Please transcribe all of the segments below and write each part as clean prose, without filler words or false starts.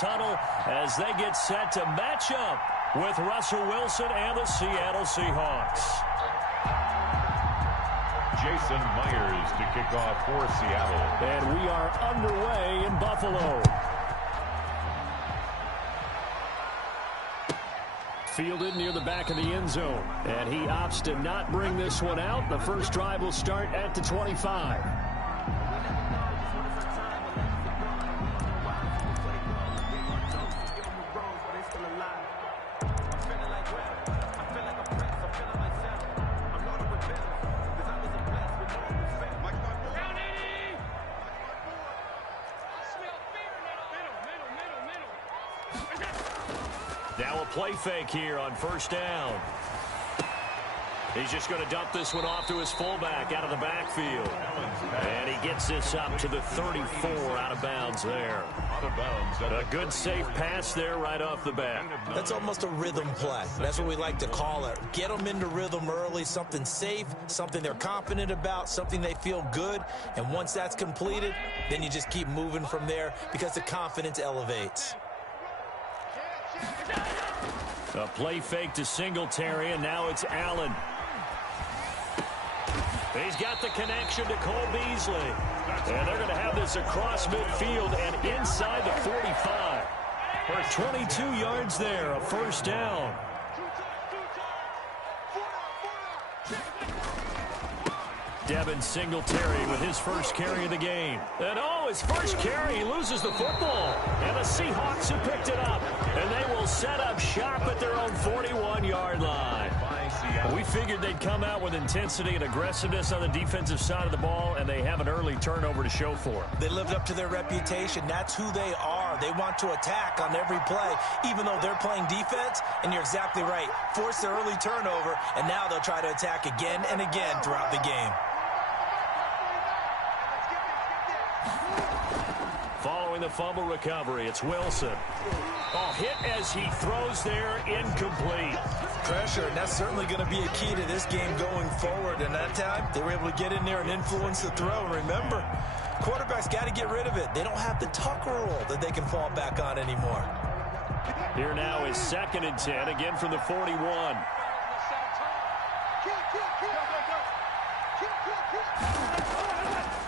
tunnel as they get set to match up with Russell Wilson and the Seattle Seahawks. Jason Myers to kick off for Seattle. And we are underway in Buffalo. Fielded near the back of the end zone. And he opts to not bring this one out. The first drive will start at the 25. Now a play fake here on first down. He's just going to dump this one off to his fullback out of the backfield. And he gets this up to the 34 out of bounds there. A good safe pass there right off the bat. That's almost a rhythm play. That's what we like to call it. Get them into rhythm early, something safe, something they're confident about, something they feel good. And once that's completed, then you just keep moving from there because the confidence elevates. A play fake to Singletary, and now it's Allen. He's got the connection to Cole Beasley. And they're going to have this across midfield and inside the 45. For 22 yards there, a first down. Devin Singletary with his first carry of the game. And his first carry, he loses the football. And the Seahawks have picked it up. And they will set up shop at their own 41-yard line. We figured they'd come out with intensity and aggressiveness on the defensive side of the ball, and they have an early turnover to show for it. They lived up to their reputation. That's who they are. They want to attack on every play, even though they're playing defense. And you're exactly right. Force the early turnover, and now they'll try to attack again and again throughout the game. Following the fumble recovery, it's Wilson. Hit as he throws there, incomplete. Pressure, and that's certainly going to be a key to this game going forward. And that time, they were able to get in there and influence the throw. And remember, quarterbacks got to get rid of it. They don't have the Tucker rule that they can fall back on anymore. Here now is 2nd and 10, again from the 41.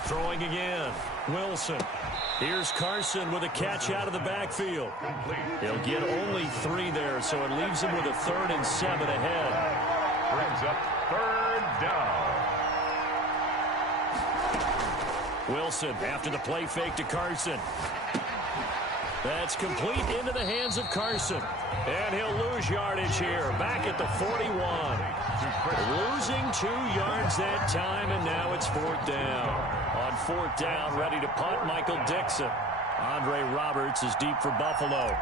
Throwing again, Wilson. Here's Carson with a catch out of the backfield. He'll get only 3 there, so it leaves him with a 3rd and 7 ahead. Brings up 3rd down. Wilson after the play fake to Carson. That's complete into the hands of Carson. And he'll lose yardage here, back at the 41. Losing 2 yards that time, and now it's 4th down. On 4th down, ready to punt, Michael Dixon. Andre Roberts is deep for Buffalo.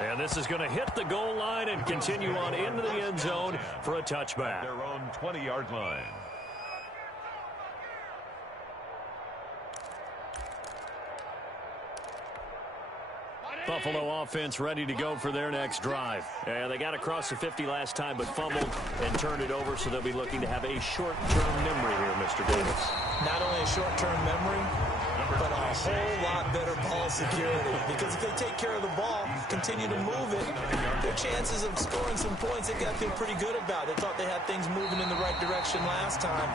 And this is going to hit the goal line and continue on into the end zone for a touchback. Their own 20-yard line. Buffalo offense ready to go for their next drive. And they got across the 50 last time but fumbled and turned it over, so they'll be looking to have a short-term memory here, Mr. Davis. Not only a short-term memory, but a whole lot better ball security. Because if they take care of the ball, continue to move it, their chances of scoring some points, they got to feel pretty good about. They thought they had things moving in the right direction last time.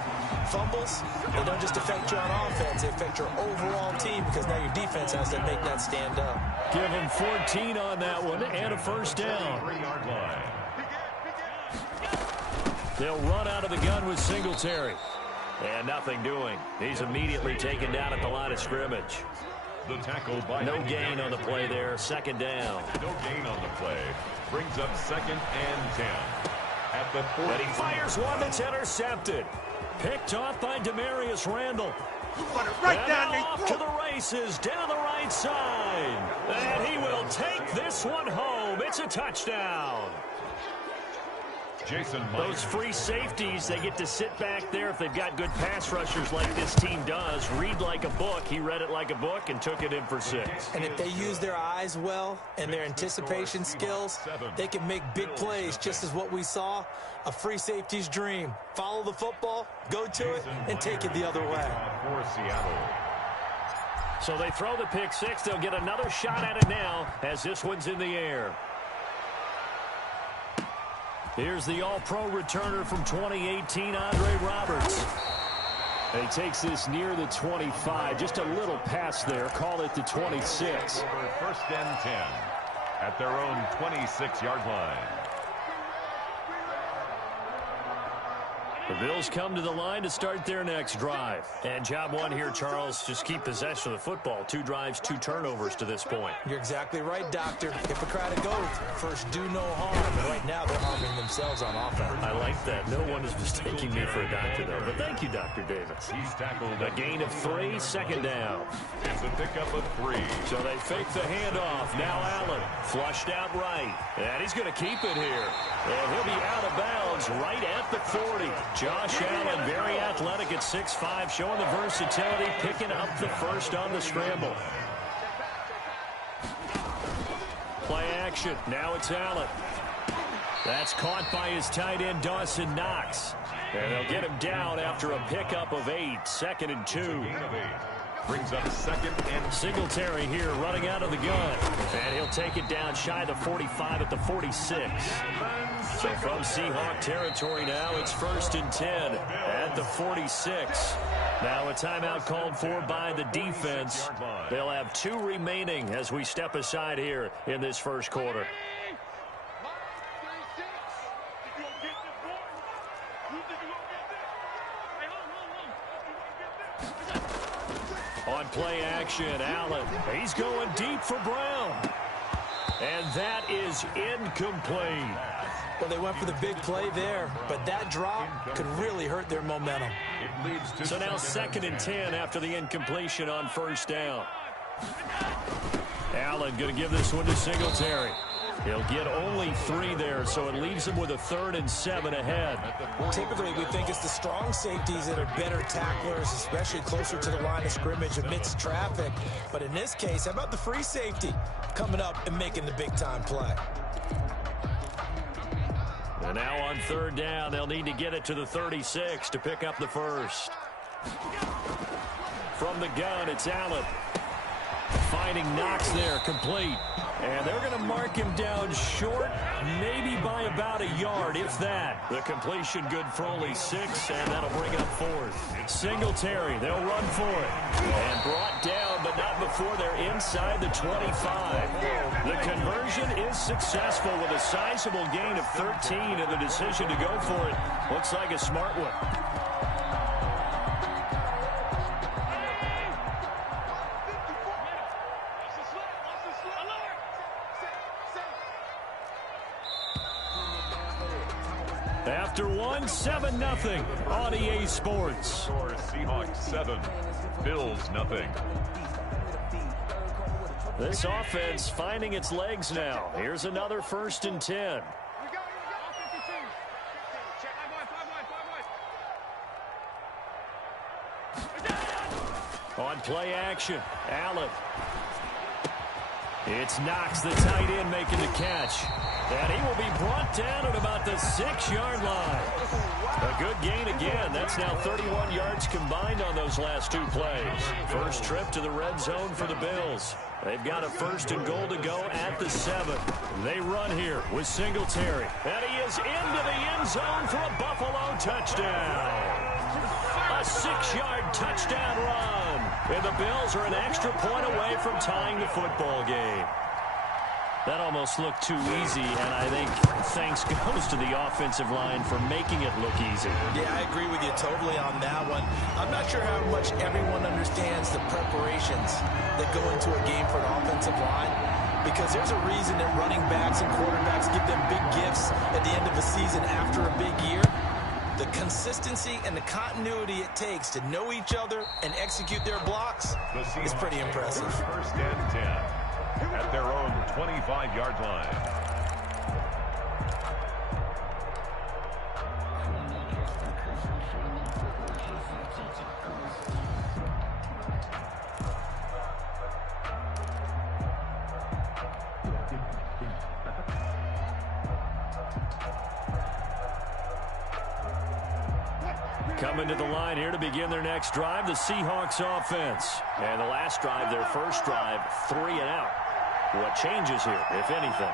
Fumbles, they don't just affect you on offense, they affect your overall team because now your defense has to make that stand up. Give them 14 on that one and a first down. 3-yard line. They'll run out of the gun with Singletary. And nothing doing. He's immediately taken down at the line of scrimmage. The tackle by no gain on the play there. 2nd down. No gain on the play. Brings up 2nd and 10. At the 40. And he fires one that's intercepted. Picked off by Demarius Randall. Right down off to the races, down the right side. And he will take this one home. It's a touchdown. Those free safeties, they get to sit back there if they've got good pass rushers like this team does. Read like a book. He read it like a book and took it in for 6. And if they use their eyes well and their anticipation skills, they can make big plays, just as what we saw. A free safety's dream. Follow the football, go to it, and take it the other way. For Seattle. So they throw the pick 6. They'll get another shot at it now as this one's in the air. Here's the all-pro returner from 2018, Andre Roberts. He takes this near the 25. Just a little pass there. Call it the 26. First and 10 at their own 26-yard line. The Bills come to the line to start their next drive. And job one here, Charles, just keep possession of the football. 2 drives, 2 turnovers to this point. You're exactly right, Doctor. Hippocratic oath. First, do no harm. Right now, they're harming themselves on offense. I like that. No one is mistaking me for a doctor, though. But thank you, Dr. Davis. He's tackled A gain of 3, second down. It's a pickup of 3. So they fake the handoff. Now Allen, flushed out right. And he's going to keep it here. And he'll be out of bounds right at the 40. Josh Allen, very athletic at 6'5", showing the versatility, picking up the first on the scramble. Play action. Now it's Allen. That's caught by his tight end, Dawson Knox. And they'll get him down after a pickup of 8, 2nd and 2. Brings up 2nd and Singletary here running out of the gun. And he'll take it down shy of the 45 at the 46. So from Seahawk territory now, it's 1st and 10 at the 46. Now a timeout called for by the defense. They'll have 2 remaining as we step aside here in this first quarter. On play action, Allen. He's going deep for Brown. And that is incomplete. Well, they went for the big play there, but that drop could really hurt their momentum. it leads to So now 2nd and 10 after the incompletion on 1st down. Allen going to give this one to Singletary. He'll get only 3 there, so it leaves him with a 3rd and 7 ahead. Typically, we think it's the strong safeties that are better tacklers, especially closer to the line of scrimmage amidst traffic. But in this case, how about the free safety coming up and making the big-time play? And now on 3rd down, they'll need to get it to the 36 to pick up the first. From the gun, it's Allen. Finding Knox there, complete. And they're going to mark him down short, maybe by about a yard, if that. The completion good for only 6, and that'll bring up 4th. Singletary, they'll run for it. And brought down, but not before they're inside the 25. The conversion is successful with a sizable gain of 13, and the decision to go for it looks like a smart one. After 1, 7-0 on EA Sports. Score Seahawks 7, Bills 0. This offense finding its legs now. Here's another 1st and 10. On play action, Allen. It's Knox, the tight end, making the catch. And he will be brought down at about the 6-yard line. A good gain again. That's now 31 yards combined on those last 2 plays. First trip to the red zone for the Bills. They've got a 1st and goal to go at the 7. They run here with Singletary. And he is into the end zone for a Buffalo touchdown. A 6-yard touchdown run. And the Bills are an extra point away from tying the football game. That almost looked too easy, and I think thanks goes to the offensive line for making it look easy. Yeah, I agree with you totally on that one. I'm not sure how much everyone understands the preparations that go into a game for an offensive line, because there's a reason that running backs and quarterbacks give them big gifts at the end of a season after a big year. The consistency and the continuity it takes to know each other and execute their blocks is pretty impressive. 1st and 10 at their own 25-yard line. Coming to the line here to begin their next drive, the Seahawks offense. And the last drive, their first drive, 3 and out. What changes here, if anything?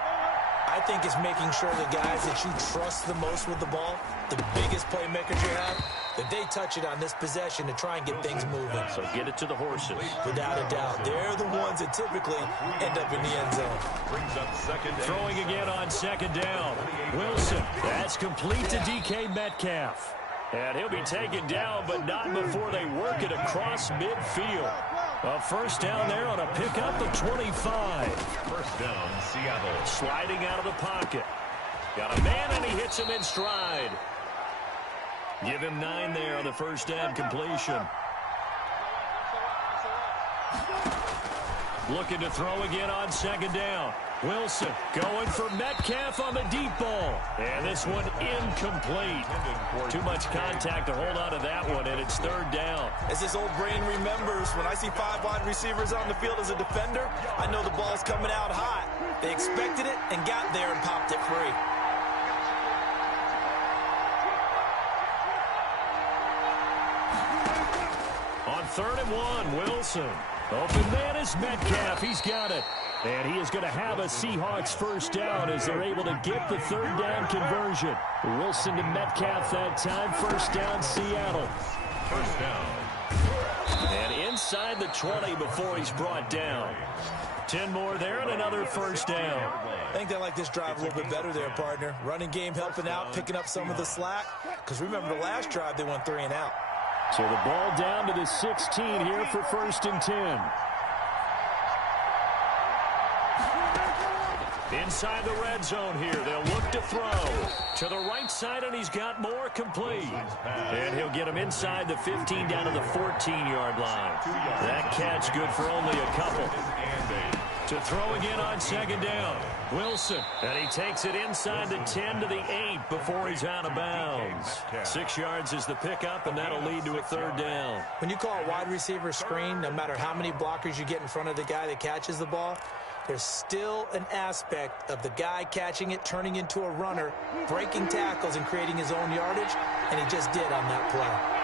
I think it's making sure the guys that you trust the most with the ball, the biggest playmakers you have, that they touch it on this possession to try and get things moving. So get it to the horses. Without a doubt. They're the ones that typically end up in the end zone. Brings up second. Throwing again on second down. Wilson. That's complete to DK Metcalf. And he'll be taken down, but not before they work it across midfield. A first down there on a pickup of 25. First down, Seattle. Sliding out of the pocket. Got a man, and he hits him in stride. Give him 9 there on the first down completion. Looking to throw again on second down. Wilson going for Metcalf on the deep ball. And this one incomplete. Too much contact to hold on to that one, and it's third down. As this old brain remembers, when I see 5 wide receivers on the field as a defender, I know the ball's coming out hot. They expected it and got there and popped it free. On 3rd and 1, Wilson. Open man is Metcalf. He's got it. And he is going to have a Seahawks first down as they're able to get the third down conversion. Wilson to Metcalf that time. First down, Seattle. First down. And inside the 20 before he's brought down. 10 more there and another first down. I think they like this drive a little bit better there, partner. Running game helping out, picking up some of the slack. Because remember the last drive, they went 3 and out. So the ball down to the 16 here for first and 10. Inside the red zone here, they'll look to throw. To the right side, and he's got more complete. And he'll get him inside the 15 down to the 14-yard line. That catch good for only a couple. To throw again on second down. Wilson, and he takes it inside the 10 to the 8 before he's out of bounds. 6 yards is the pickup, and that'll lead to a third down. When you call a wide receiver screen, no matter how many blockers you get in front of the guy that catches the ball, there's still an aspect of the guy catching it, turning into a runner, breaking tackles and creating his own yardage, and he just did on that play.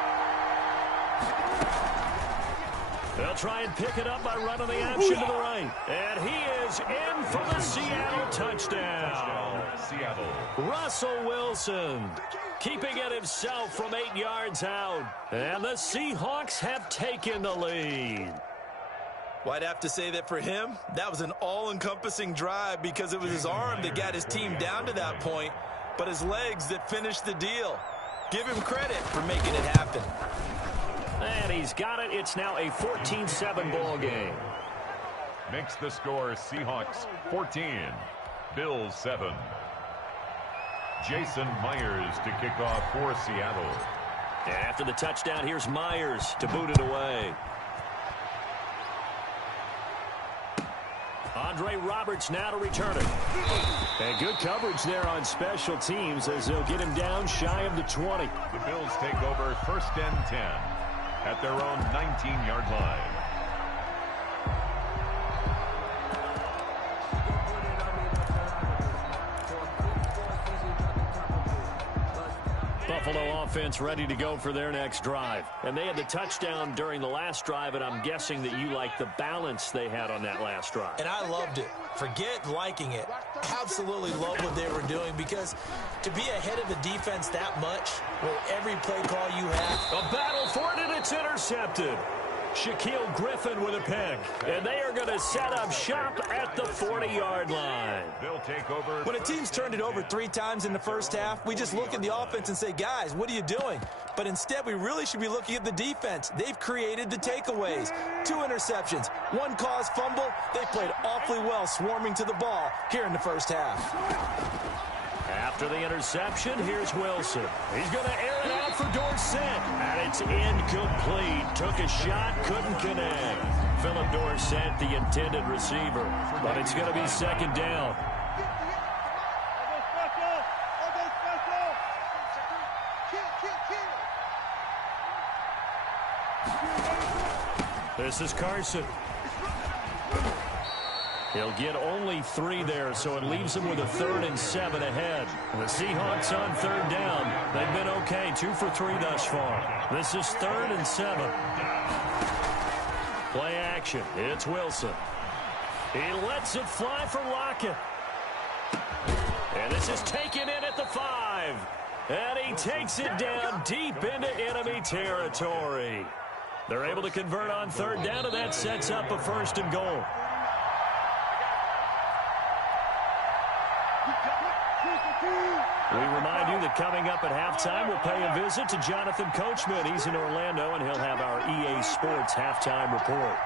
They'll try and pick it up by running the option to the right. And he is in for the Seattle touchdown. Seattle. Russell Wilson keeping it himself from 8 yards out. And the Seahawks have taken the lead. Well, I'd have to say that for him, that was an all-encompassing drive because it was his arm that got his team down to that point, but his legs that finished the deal. Give him credit for making it happen. And he's got it. It's now a 14-7 ball game. Makes the score Seahawks 14, Bills 7. Jason Myers to kick off for Seattle. And after the touchdown, here's Myers to boot it away. Andre Roberts now to return it. And good coverage there on special teams as they'll get him down shy of the 20. The Bills take over first and 10 at their own 19-yard line. Buffalo offense ready to go for their next drive. And they had the touchdown during the last drive, and I'm guessing that you like the balance they had on that last drive. And I loved it. Forget liking it. Absolutely love what they were doing because to be ahead of the defense that much with every play call you have. A battle for it, and it's intercepted. Shaquille Griffin with a pick. And they are going to set up shop at the 40-yard line. They'll take over. When a team's turned it over 3 times in the first half, we just look at the offense and say, guys, what are you doing? But instead, we really should be looking at the defense. They've created the takeaways. 2 interceptions, 1 caused fumble. They played awfully well swarming to the ball here in the first half. After the interception, here's Wilson. He's going to air it out for Dorsett. And it's incomplete. Took a shot, couldn't connect. Philip Dorsett, the intended receiver. But it's going to be second down. This is Carson. He'll get only 3 there, so it leaves him with a 3rd and 7 ahead. The Seahawks on 3rd down. They've been okay, 2 for 3 thus far. This is 3rd and 7. Play action. It's Wilson. He lets it fly for Lockett. And this is taken in at the 5. And he takes it down deep into enemy territory. They're able to convert on 3rd down, and that sets up a 1st and goal. We remind you that coming up at halftime, we'll pay a visit to Jonathan Coachman. He's in Orlando, and he'll have our EA Sports halftime report.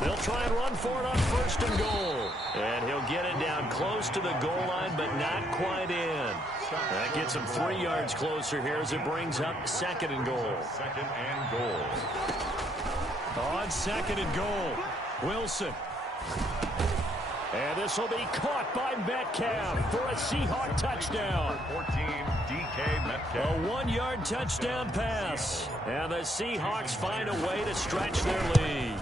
They'll try and run for it on 1st and goal. And he'll get it down close to the goal line, but not quite in. That gets him 3 yards closer here as it brings up 2nd and goal. 2nd and goal. On 2nd and goal, Wilson. And this will be caught by Metcalf for a Seahawk touchdown. 14, DK Metcalf. A 1-yard touchdown pass. And the Seahawks find a way to stretch their lead.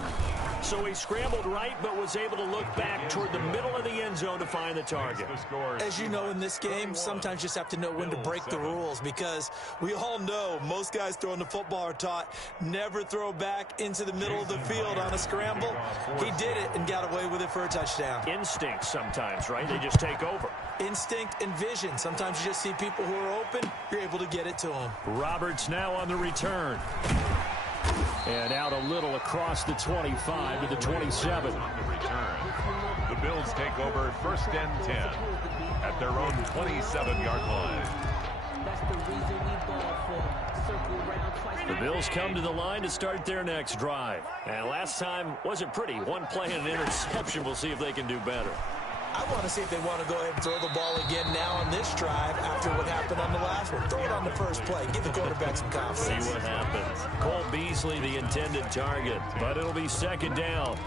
So he scrambled right, but was able to look back toward the middle of the end zone to find the target. As you know, in this game, sometimes you just have to know when to break the rules, because we all know most guys throwing the football are taught never throw back into the middle of the field on a scramble. He did it and got away with it for a touchdown. Instinct sometimes, right? They just take over. Instinct and vision. Sometimes you just see people who are open, you're able to get it to them. Roberts now on the return. And out a little across the 25 to the 27. On the return, the Bills take over 1st and 10 at their own 27-yard line. The Bills come to the line to start their next drive. And last time wasn't pretty. 1 play and an interception. We'll see if they can do better. I want to see if they want to go ahead and throw the ball again now on this drive after what happened on the last one. Throw it on the first play. Give the quarterback some confidence. See what happens. Cole Beasley, the intended target, but it'll be 2nd down.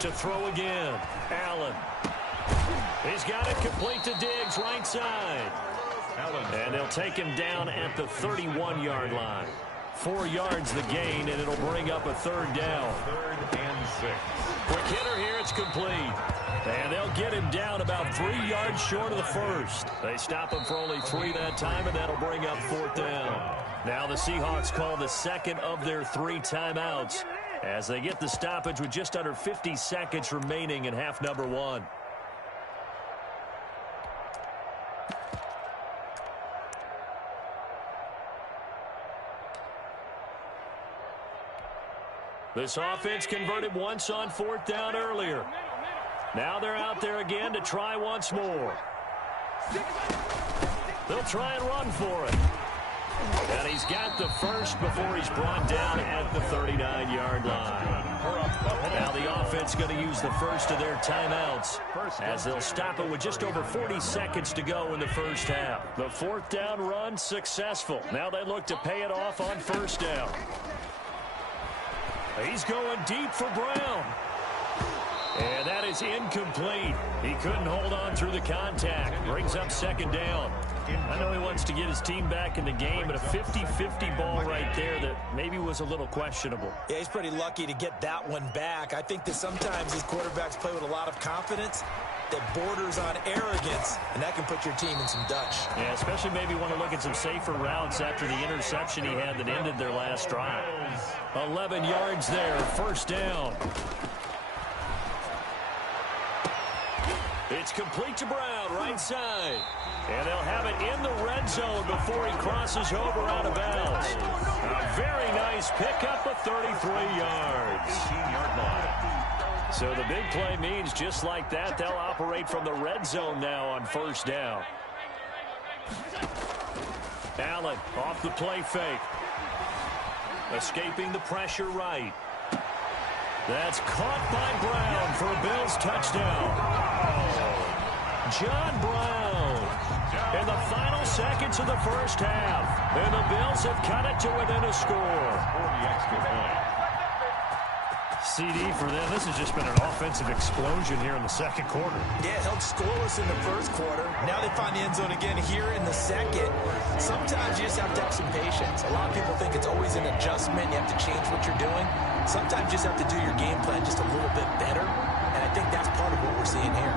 To throw again, Allen. He's got it complete to Diggs, right side. And they'll take him down at the 31-yard line. 4 yards the gain, and it'll bring up a 3rd down. 3rd and 6. Quick hitter here, it's complete. And they'll get him down about 3 yards short of the 1st. They stop him for only 3 that time, and that'll bring up 4th down. Now the Seahawks call the 2nd of their 3 timeouts as they get the stoppage with just under 50 seconds remaining in half number 1. This offense converted once on 4th down earlier. Now they're out there again to try once more. They'll try and run for it. And he's got the first before he's brought down at the 39-yard line. Now the offense going to use the first of their timeouts as they'll stop it with just over 40 seconds to go in the first half. The 4th down run successful. Now they look to pay it off on 1st down. He's going deep for Brown. And that is incomplete. He couldn't hold on through the contact. Brings up 2nd down. I know he wants to get his team back in the game, but a 50-50 ball right there that maybe was a little questionable. Yeah, he's pretty lucky to get that one back. I think that sometimes these quarterbacks play with a lot of confidence that borders on arrogance, and that can put your team in some Dutch. Yeah, especially maybe want to look at some safer routes after the interception he had that ended their last drive. 11 yards there, 1st down. It's complete to Brown, right side. And they'll have it in the red zone before he crosses over out of bounds. A very nice pickup of 33 yards. 18-yard line. So the big play means just like that, they'll operate from the red zone now on 1st down. Allen off the play fake. Escaping the pressure right. That's caught by Brown for a Bills touchdown. John Brown in the final seconds of the first half. And the Bills have cut it to within a score. 40 extra point. CD for them. This has just been an offensive explosion here in the second quarter. Yeah, held scoreless in the first quarter. Now they find the end zone again here in the second. Sometimes you just have to have some patience. A lot of people think it's always an adjustment. You have to change what you're doing. Sometimes you just have to do your game plan just a little bit better. And I think that's part of what we're seeing here.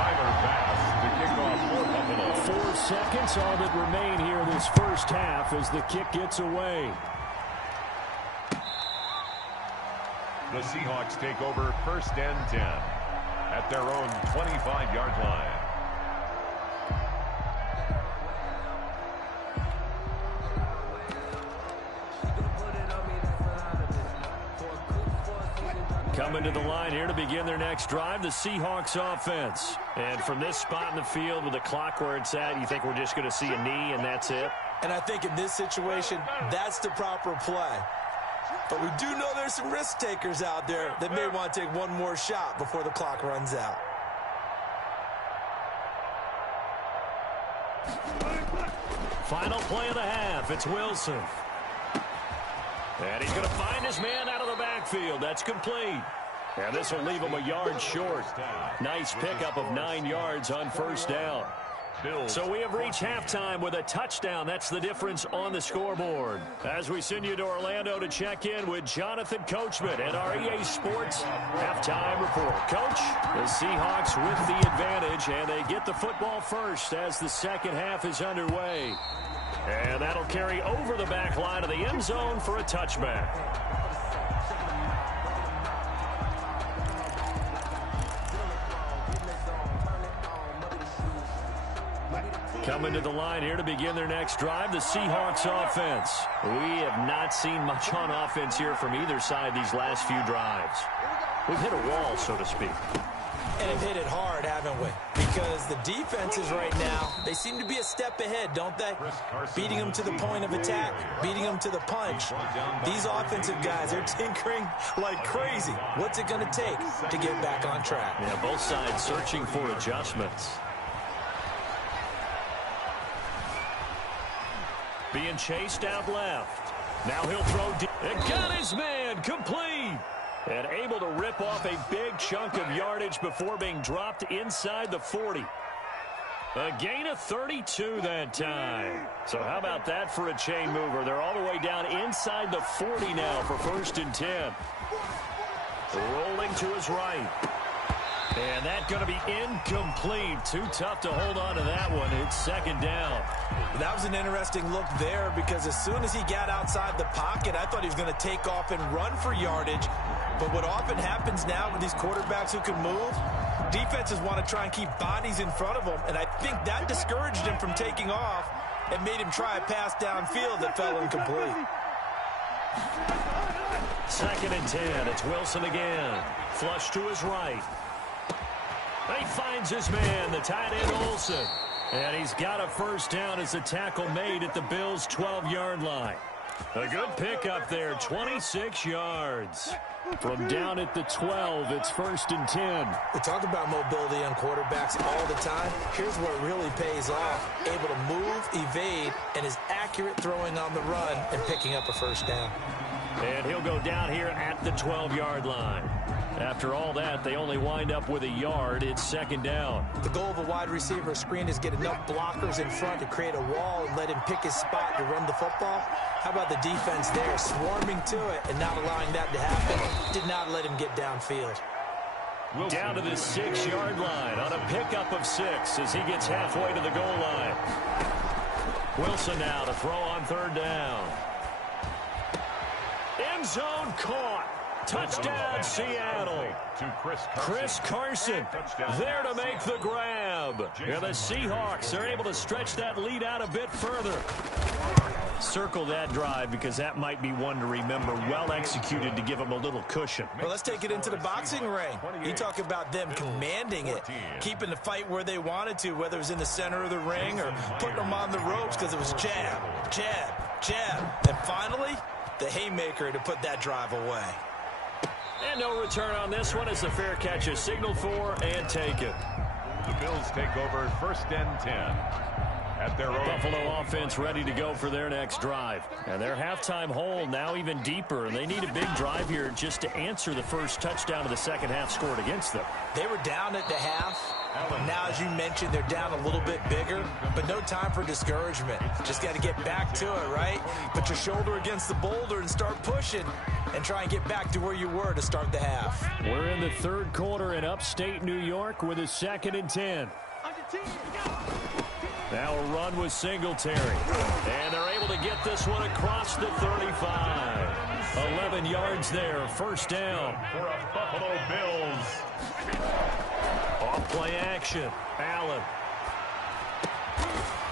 Tyler Bass to kick off for Buffalo. 4 seconds all that remain here this first half as the kick gets away. The Seahawks take over first and 10 at their own 25-yard line. Coming to the line here to begin their next drive, the Seahawks offense. And from this spot in the field with the clock where it's at, you think we're just going to see a knee and that's it? And I think in this situation, that's the proper play. But we do know there's some risk takers out there that may want to take one more shot before the clock runs out. Final play of the half. It's Wilson. And he's going to find his man out of the backfield. That's complete. And this will leave him a yard short. Nice pickup of 9 yards on first down. So we have reached halftime with a touchdown. That's the difference on the scoreboard. As we send you to Orlando to check in with Jonathan Coachman at our EA Sports halftime report. Coach, the Seahawks with the advantage, and they get the football first as the second half is underway. And that'll carry over the back line of the end zone for a touchback. Coming to the line here to begin their next drive, the Seahawks offense. We have not seen much on offense here from either side these last few drives. We've hit a wall, so to speak. And have hit it hard, haven't we? Because the defenses right now, they seem to be a step ahead, don't they? Beating them to the point of attack, beating them to the punch. These offensive guys are tinkering like crazy. What's it going to take to get back on track? Yeah, both sides searching for adjustments. Being chased out left. Now he'll throw deep. And got his man complete. And able to rip off a big chunk of yardage before being dropped inside the 40. A gain of 32 that time. So how about that for a chain mover? They're all the way down inside the 40 now for first and 10. Rolling to his right. And that's going to be incomplete. Too tough to hold on to that one. It's second down. That was an interesting look there because as soon as he got outside the pocket, I thought he was going to take off and run for yardage. But what often happens now with these quarterbacks who can move, defenses want to try and keep bodies in front of them. And I think that discouraged him from taking off and made him try a pass downfield that fell incomplete. Second and 10. It's Wilson again. Flush to his right. He finds his man, the tight end Olsen. And he's got a first down as the tackle made at the Bills' 12-yard line. A good pickup there, 26 yards. From down at the 12, it's first and 10. We talk about mobility on quarterbacks all the time. Here's where it really pays off. Able to move, evade, and is accurate throwing on the run and picking up a first down. And he'll go down here at the 12-yard line. After all that, they only wind up with a yard. It's second down. The goal of a wide receiver screen is get enough blockers in front to create a wall and let him pick his spot to run the football. How about the defense there, swarming to it and not allowing that to happen? Did not let him get downfield. Down to the 6-yard line on a pickup of 6 as he gets halfway to the goal line. Wilson now to throw on third down. End zone caught. Touchdown, Seattle. Chris Carson there to make the grab. And the Seahawks are able to stretch that lead out a bit further. Circle that drive because that might be one to remember. Well executed to give them a little cushion. Well, let's take it into the boxing ring. You talk about them commanding it, keeping the fight where they wanted to, whether it was in the center of the ring or putting them on the ropes because it was jab, jab, jab. And finally, the haymaker to put that drive away. And no return on this one as the fair catch is signaled for and taken. The Bills take over first and 10 At their own Buffalo offense ready to go for their next drive. And their halftime hole now even deeper. And they need a big drive here just to answer the first touchdown of the second half scored against them. They were down at the half. Now, as you mentioned, they're down a little bit bigger, but no time for discouragement. Just got to get back to it, right? Put your shoulder against the boulder and start pushing and try and get back to where you were to start the half. We're in the third quarter in upstate New York with a 2nd and 10. Now a run with Singletary. And they're able to get this one across the 35. 11 yards there, first down. for a Buffalo Bills. Off play action. Allen.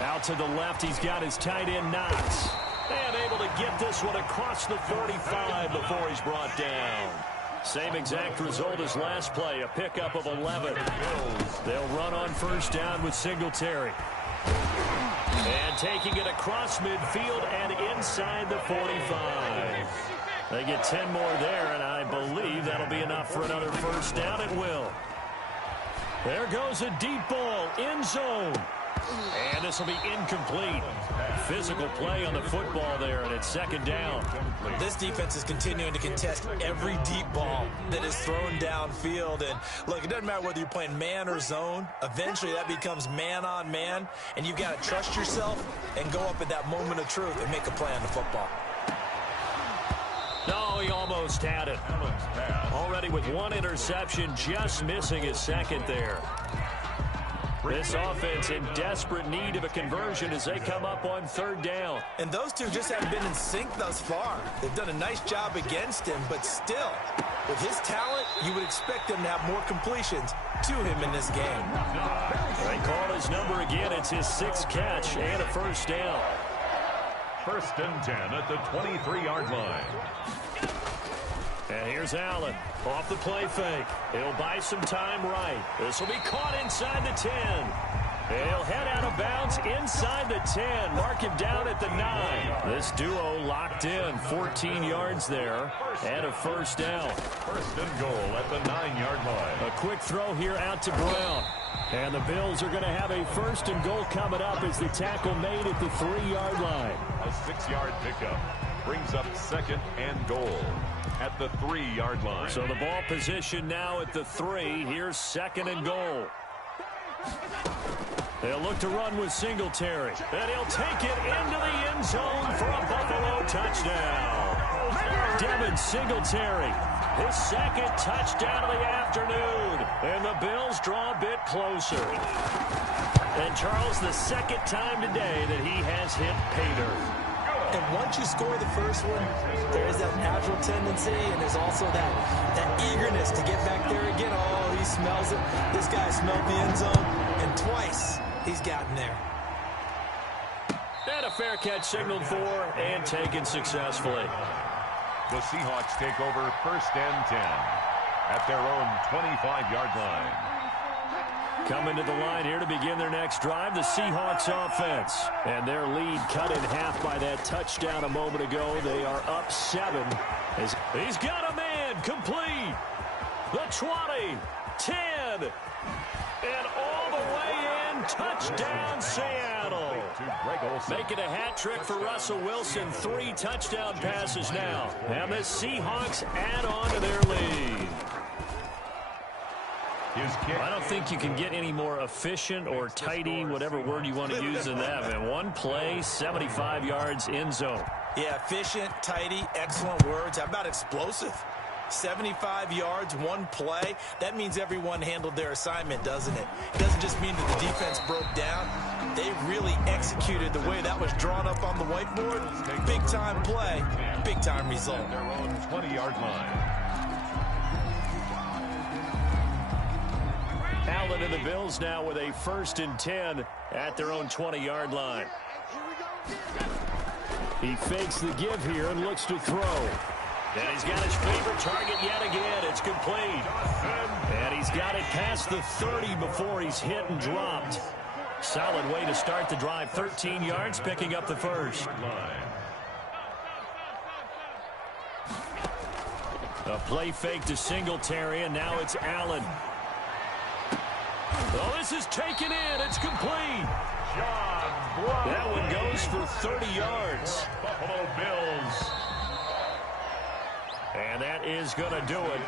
Out to the left, he's got his tight end Knox. And able to get this one across the 45 before he's brought down. Same exact result as last play, a pickup of 11. They'll run on first down with Singletary. And taking it across midfield and inside the 45. They get 10 more there, and I believe that'll be enough for another first down. It will. There goes a deep ball, end zone. And this will be incomplete. Physical play on the football there, and it's second down. This defense is continuing to contest every deep ball that is thrown downfield. And look, it doesn't matter whether you're playing man or zone. Eventually, that becomes man on man, and you've got to trust yourself and go up at that moment of truth and make a play on the football. No, he almost had it. Already with one interception, just missing his second there. This offense in desperate need of a conversion as they come up on third down. And those two just haven't been in sync thus far. They've done a nice job against him, but still, with his talent, you would expect them to have more completions to him in this game. They call his number again. It's his 6th catch and a first down. 1st and 10 at the 23-yard line. And here's Allen off the play fake. He'll buy some time right. This will be caught inside the 10. He'll head out of bounds inside the 10. Mark him down at the 9. This duo locked in. 14 yards there and a first down. 1st and goal at the 9-yard line. A quick throw here out to Brown. And the Bills are going to have a 1st and goal coming up as the tackle made at the 3-yard line. A 6-yard pickup brings up 2nd and goal at the 3-yard line. So the ball position now at the 3. Here's 2nd and goal. They'll look to run with Singletary. And he'll take it into the end zone for a Buffalo touchdown. Devin Singletary, his 2nd touchdown of the afternoon. And the Bills draw a bit closer. And Charles, the 2nd time today that he has hit pay dirt. And once you score the first one, there is that natural tendency, and there's also that eagerness to get back there again. Oh, he smells it. This guy smelled the end zone, and twice he's gotten there. And a fair catch signaled for and taken successfully. The Seahawks take over 1st and 10 at their own 25-yard line. Coming to the line here to begin their next drive, the Seahawks offense. And their lead cut in half by that touchdown a moment ago. They are up 7. As he's got a man complete. The 20, 10, and all the way in. Touchdown, Seattle. Making a hat trick for Russell Wilson. 3 touchdown passes now. And the Seahawks add on to their lead. I don't think you can get any more efficient or tidy, whatever word you want to use in that. And one play, 75 yards, end zone. Yeah, efficient, tidy, excellent words. How about explosive? 75 yards, one play. That means everyone handled their assignment, doesn't it? It doesn't just mean that the defense broke down. They really executed the way that was drawn up on the whiteboard. Big-time play, big-time result. Their own 20-yard line. Allen and the Bills now with a 1st and 10 at their own 20-yard line. He fakes the give here and looks to throw. And he's got his favorite target yet again. It's complete. And he's got it past the 30 before he's hit and dropped. Solid way to start the drive. 13 yards, picking up the first. A play fake to Singletary, and now it's Allen. Oh, this is taken in. It's complete. That one goes for 30 yards. Buffalo Bills. And that is going to do it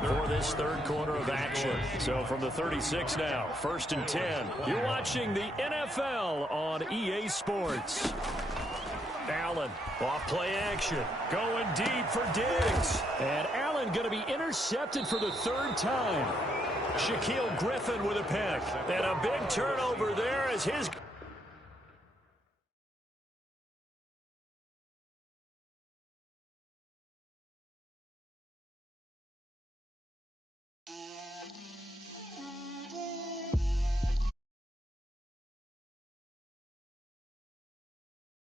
for this third quarter of action. So from the 36 now, 1st and 10. You're watching the NFL on EA Sports. Allen, off play action, going deep for Diggs. And Allen going to be intercepted for the 3rd time. Shaquille Griffin with a pick. And a big turnover there as his...